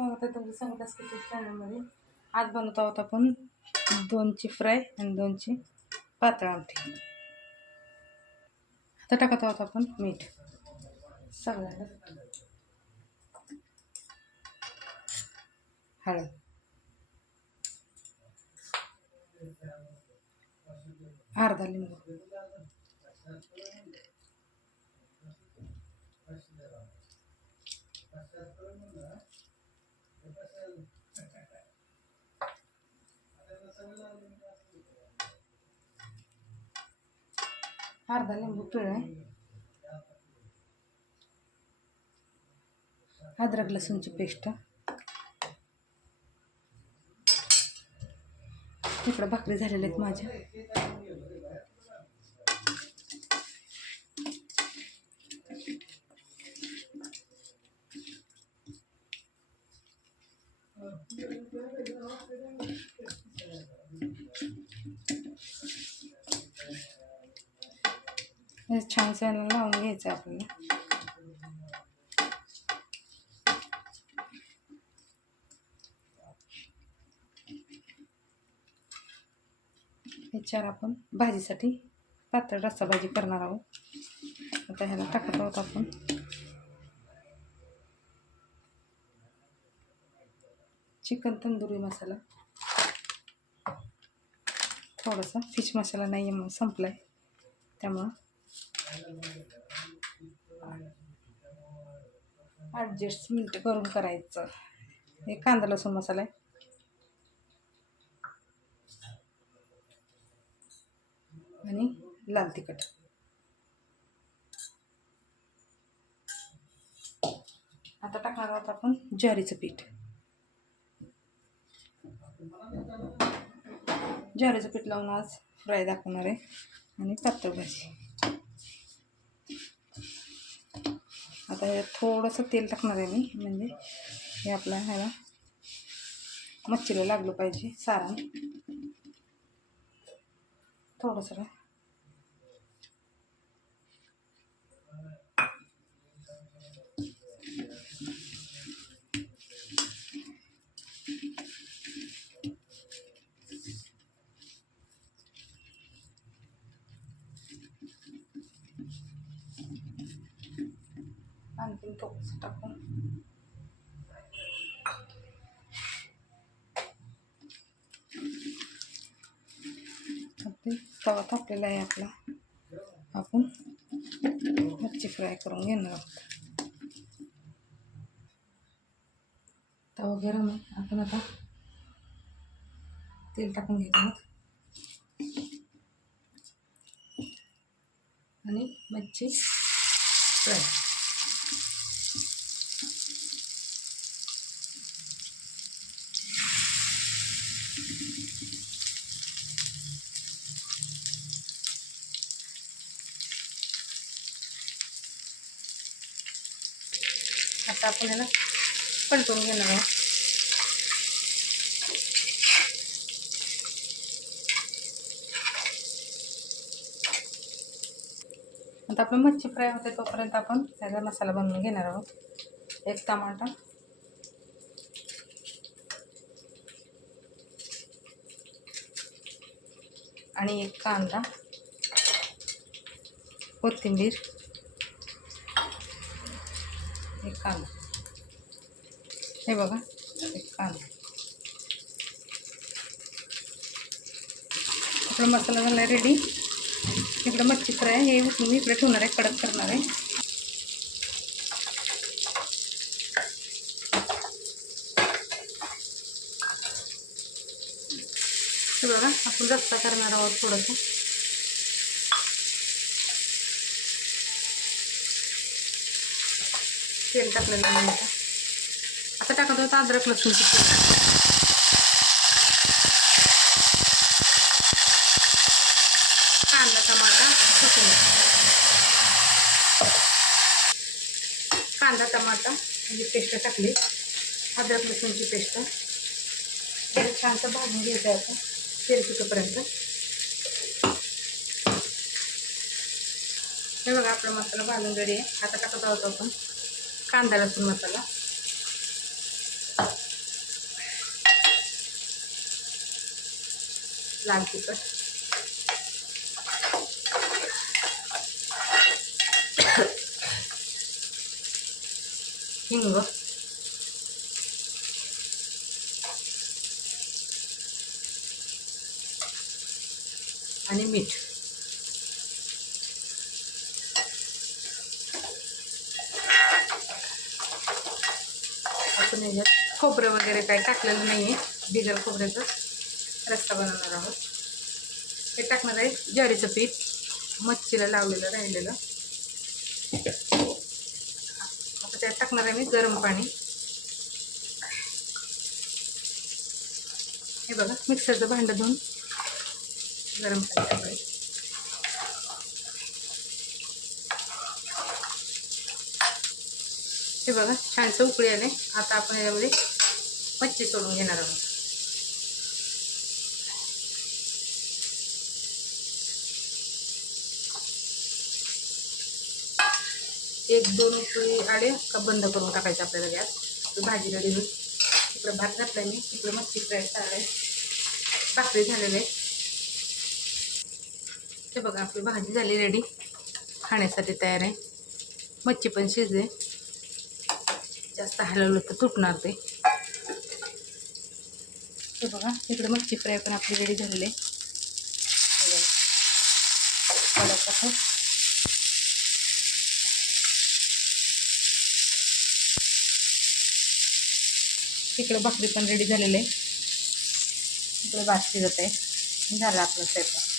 स्वागत आहे तुमचं संगतास किचन चॅनलमध्ये आज बनवत आहोत आपण दोनची फ्राय आणि दोनची पातळ आमटी. आता टाकत आहोत आपण मीठ. सगळ्याला. हळद. अर्धा लिंबू. अर्धा लिंबू पिळे अद्रक लसूणची पेस्ट इकडं भाकरी झालेल्या आहेत माझ्या छान छान लावून घ्यायचं आपल्याला ह्याच्यावर आपण भाजीसाठी पातळ रस्सा भाजी करणार आहोत. आता ह्याला टाकत आहोत आपण. चिकन तंदुरी मसाला. थोडासा फिश मसाला नाही आहे मग संपला आहे त्यामुळं ॲडजस्टमेंट करून करायचं. हे कांदा लसूण मसाला आहे. आणि लाल तिखट. आता टाकणार आहोत आपण ज्वारीचं पीठ. ज्वारीचं पीठ लावून आज फ्राय दाखवणार आहे आणि पातळ भाजी. आता हे थोडंसं तेल टाकणार आहे मी म्हणजे हे आपलं ह्याला मच्छीला लागलं पाहिजे सारण. थोडंसं टाकून. ते तवा तापलेला आहे आपला. आपण मच्छी फ्राय करून घेणार आहोत. तवा गरम आहे. आपण आता तेल टाकून घेतो आहोत. आणि मच्छी फ्राय. आता आपण ह्याला पलटून घेणार आहोत. आता आपलं मच्छी फ्राय होते तोपर्यंत आपण त्याचा मसाला बनवून घेणार आहोत. एक टमाटा आणि एक कांदा. कोथिंबीर. एक कांदा. हे बघा एक कांदा. आपला मसाला झाला आहे रेडी इकडं मच्छी फ्राय हे उठून इकडे ठेवणार आहे कडक करणार आहे. हे बघा आपण रस्ता करणार आहोत थोडंसं. तेल टाकलेलं आहे आता टाकत होतं अद्रक लसूणची पेस्ट. कांदा टमाटा कोथिंबीर. कांदा टमाटा म्हणजे पेस्ट टाकली. अद्रक लसूणची पेस्ट. त्याला छानसं भाजून घ्यायचं आहे आता. तेल सुटेपर्यंत. हे बघा आपला मसाला भाजून रेडी आहे. आता टाकत आहोत आपण. कांदा लसूण मसाला. लाल तिखट. हिंग. आणि मीठ. आपण याच्यात खोबरं वगैरे काही टाकलेलं नाही आहे. बिगर खोबऱ्याचं रस्ता बनवणार आहोत. हे टाकणार आहे ज्वारीचं पीठ. मच्छीला लावलेलं राहिलेलं. आता त्यात टाकणार आहे मी गरम पाणी. हे बघा मिक्सरचं भांडं धुवून गरम पाणी टाकायचं हे बघा छानसं उकळी आले. आता आपण याच्यामध्ये मच्छी सोडून घेणार आहोत. एक दोन उकळी आले का बंद करून टाकायचं आपल्याला गॅस. भाजी रेडी होईल. तिकडं भात घातलाय मी तिकडं मच्छी फ्राय आहे. भाकरी झालेले आहे हे बघा आपली भाजी झाली रेडी खाण्यासाठी तयार आहे. मच्छी पण शिजले. जास्त हलवलं तर तुटणार ते. हे बघा इकडे मच्छी फ्राय पण आपली रेडी झालेली आहे. हे भाकरी पण रेडी झालेली आहे. इकडे भात जात आहे. झाला आपला स्वयंपाक.